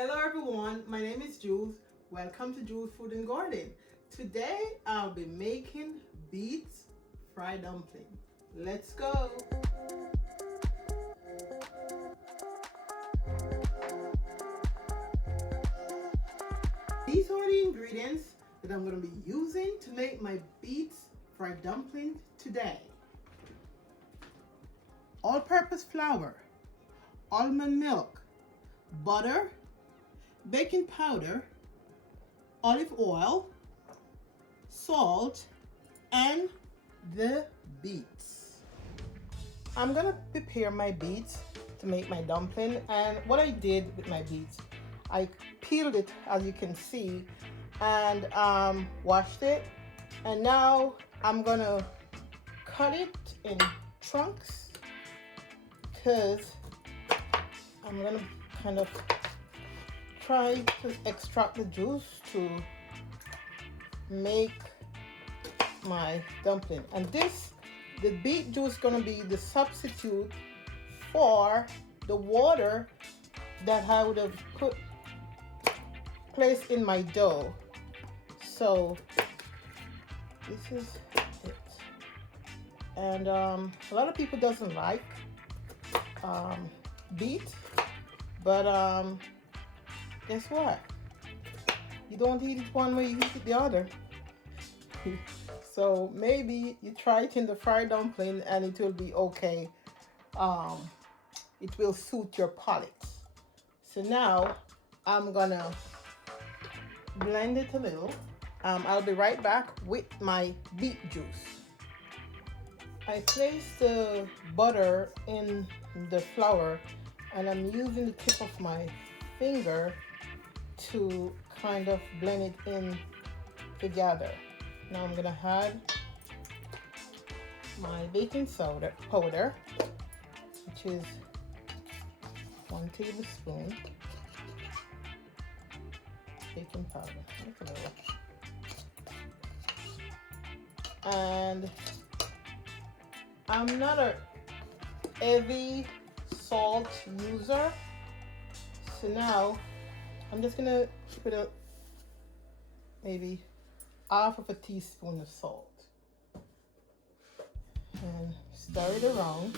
Hello everyone, my name is Jules. Welcome to Jules Food and Garden. Today I'll be making beet fried dumpling. Let's go. These are the ingredients that I'm going to be using to make my beet fried dumpling today. All-purpose flour, almond milk, butter, baking powder, olive oil, salt, and the beets. I'm gonna prepare my beets to make my dumpling, and what I did with my beets, I peeled it as you can see and washed it, and now I'm gonna cut it in chunks because I'm gonna kind of try to extract the juice to make my dumpling. And the beet juice is gonna be the substitute for the water that I would have placed in my dough. So this is it. And a lot of people doesn't like beet, but guess what? You don't eat it one way, you eat it the other. So maybe you try it in the fried dumpling and it will be okay. It will suit your palate. So now I'm gonna blend it a little. I'll be right back with my beet juice. I placed the butter in the flour and I'm using the tip of my finger to kind of blend it in together. Now I'm gonna add my baking soda powder, which is 1 tablespoon baking powder, and I'm not a heavy salt user, so now I'm just gonna put maybe half of a teaspoon of salt and stir it around.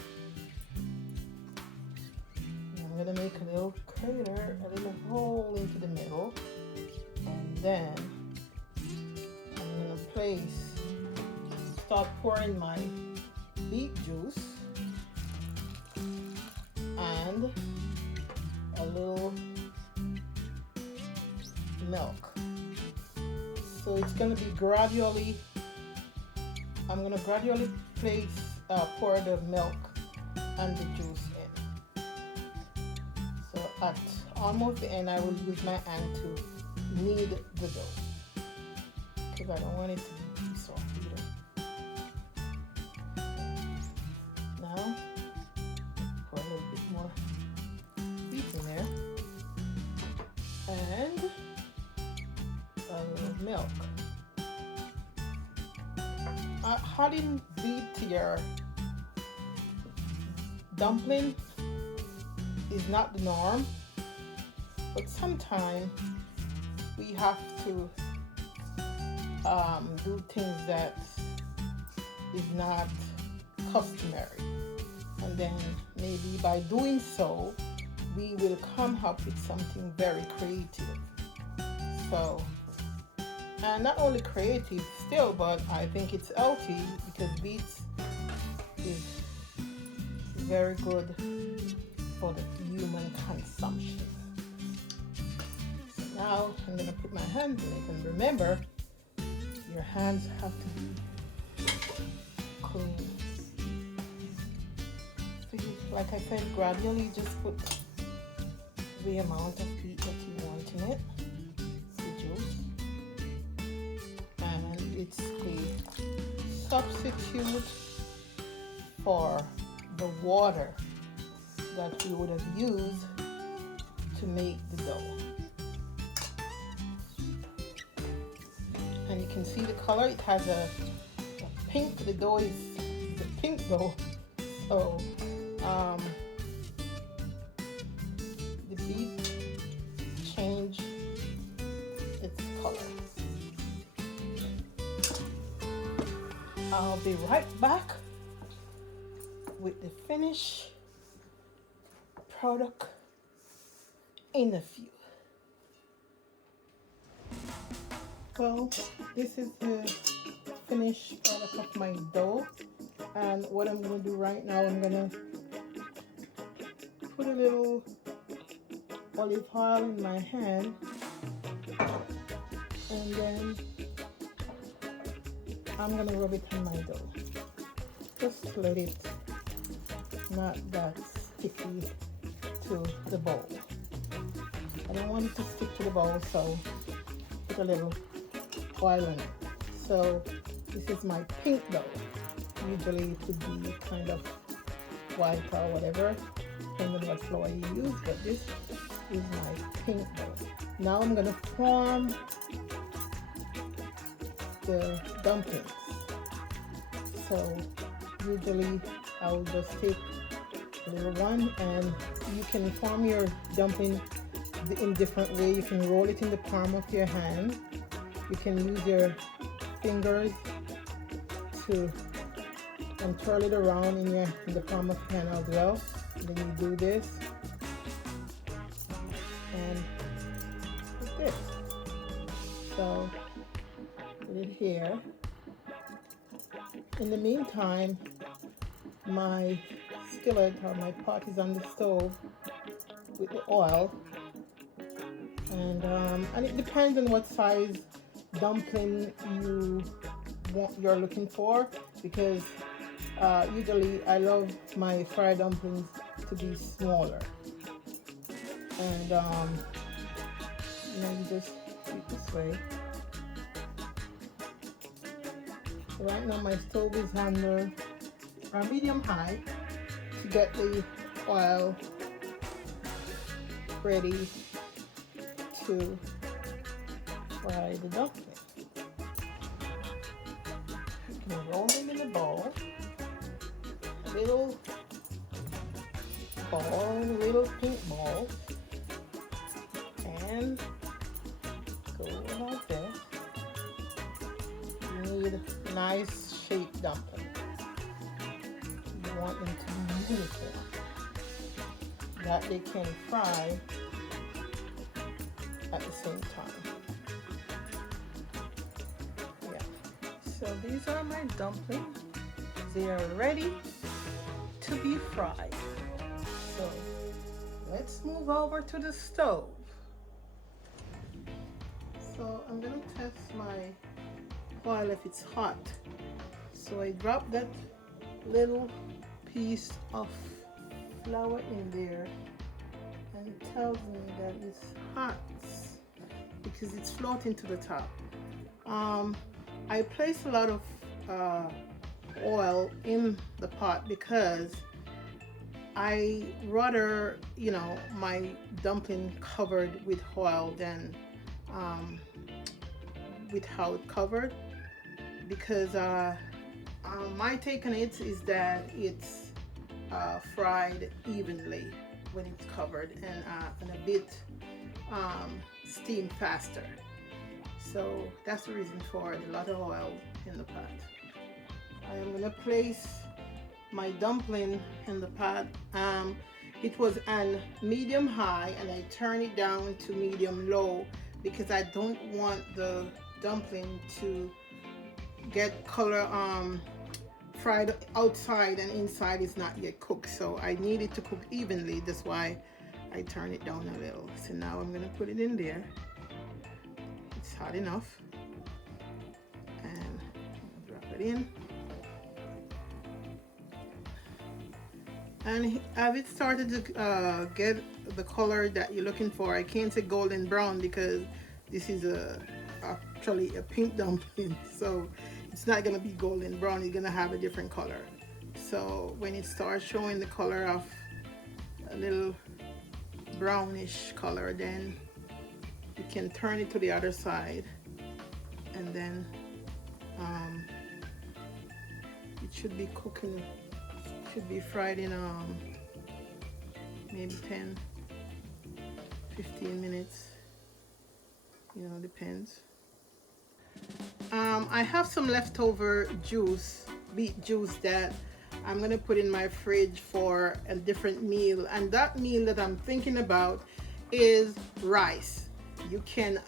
And I'm gonna make a little crater, a little hole into the middle, and then I'm gonna start pouring my beet juice and a little milk. So it's going to be gradually, I'm going to gradually pour the milk and the juice in. So at almost the end, I will use my hand to knead the dough because I don't want it to be too soft either. Now, pour a little bit more beet in there and a little milk. Adding beet to your dumpling is not the norm, but sometimes we have to do things that is not customary, and then maybe by doing so we will come up with something very creative. So, and not only creative still, but I think it's healthy because beets is very good for the human consumption. So now I'm gonna put my hands in it, and remember, your hands have to be clean. So you, like I said, gradually just put the amount of beet that you want in it. It's the substitute for the water that we would have used to make the dough. And you can see the color, it has a pink, the dough is the pink dough. So the beet I'll be right back with the finished product in a few. Well, this is the finished product of my dough, and what I'm going to do right now, I'm going to put a little olive oil in my hand, and then I'm going to rub it on my dough, just to let it not that sticky to the bowl. I don't want it to stick to the bowl, so put a little oil on it. So this is my pink dough. Usually it would be kind of white or whatever, depending on what flour you use, but this is my pink dough. Now I'm gonna form the dumplings. So usually I will just take a little one, and you can form your dumpling in different way. You can roll it in the palm of your hand. You can use your fingers to and twirl it around in the palm of your hand as well. And then you do this and like this. So put it here. In the meantime, my skillet or my pot is on the stove with the oil, and it depends on what size dumpling you're looking for, because usually I love my fried dumplings to be smaller, and you just do it this way. So right now my stove is under medium high to get the oil ready to fry the dumpling. You can roll them in a bowl, a little pink ball, and go like this. You need nice shaped dumplings. You want them to be uniform, that they can fry at the same time. Yeah. So these are my dumplings. They are ready to be fried. So let's move over to the stove. So I'm gonna test my oil if it's hot. So I drop that little piece of flour in there, and it tells me that it's hot because it's floating to the top. I place a lot of oil in the pot because I rather, my dumpling covered with oil than without covered, because my take on it is that it's fried evenly when it's covered, and a bit steam faster. So that's the reason for a lot of oil in the pot. I am going to place my dumpling in the pot. It was on medium high, and I turn it down to medium low because I don't want the dumpling to get color fried outside and inside is not yet cooked. So I need it to cook evenly. That's why I turn it down a little. So now I'm going to put it in there. It's hot enough, and drop it in. And have it started to get the color that you're looking for. I can't say golden brown because this is actually a pink dumpling, so it's not gonna be golden brown. It's gonna have a different color. So when it starts showing the color of a little brownish color, then you can turn it to the other side, and then it should be cooking. Should be fried in maybe 10-15 minutes, depends. I have some leftover juice, beet juice, that I'm gonna put in my fridge for a different meal, and that meal that I'm thinking about is rice. You can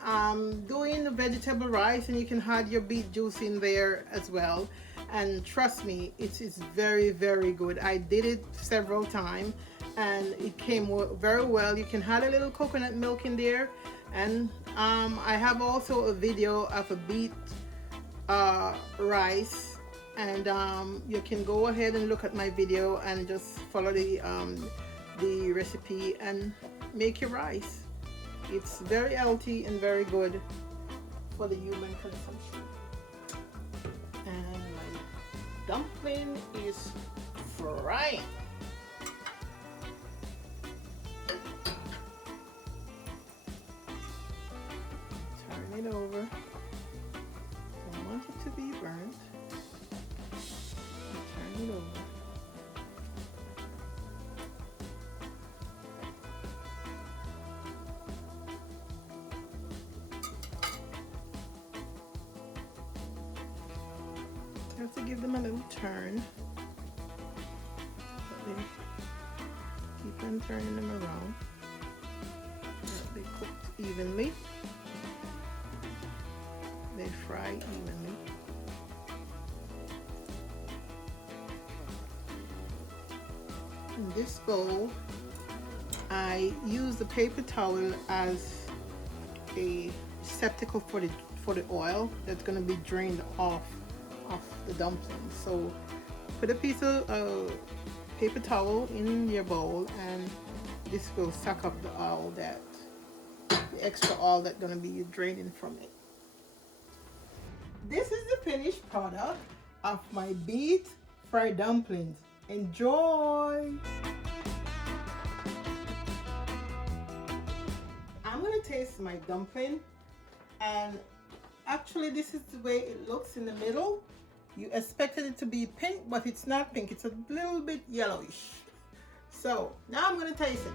do in the vegetable rice, and you can add your beet juice in there as well, and trust me, it is very, very good. I did it several times and it came very well. You can add a little coconut milk in there, and I have also a video of a beet rice, and you can go ahead and look at my video and just follow the recipe and make your rice. It's very healthy and very good for the human consumption. And my dumpling is frying. Turn it over. Don't want it to be burnt. Turn it over. You have to give them a little turn. Keep on turning them around. They cooked evenly. They fry evenly. In this bowl, I use the paper towel as a receptacle for the oil that's going to be drained off the dumplings. So put a piece of paper towel in your bowl, and this will suck up the oil, the extra oil that's going to be draining from it. This is the finished product of my beet fried dumplings. Enjoy! I'm going to taste my dumpling, and actually this is the way it looks in the middle. You expected it to be pink, but it's not pink. It's a little bit yellowish. So now I'm going to taste it.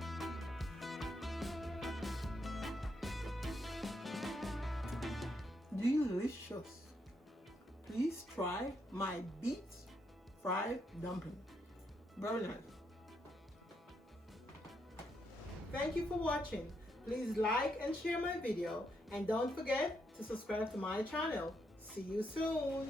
Delicious. Please try my beet fried dumpling. Very nice. Thank you for watching. Please like and share my video, and don't forget to subscribe to my channel. See you soon.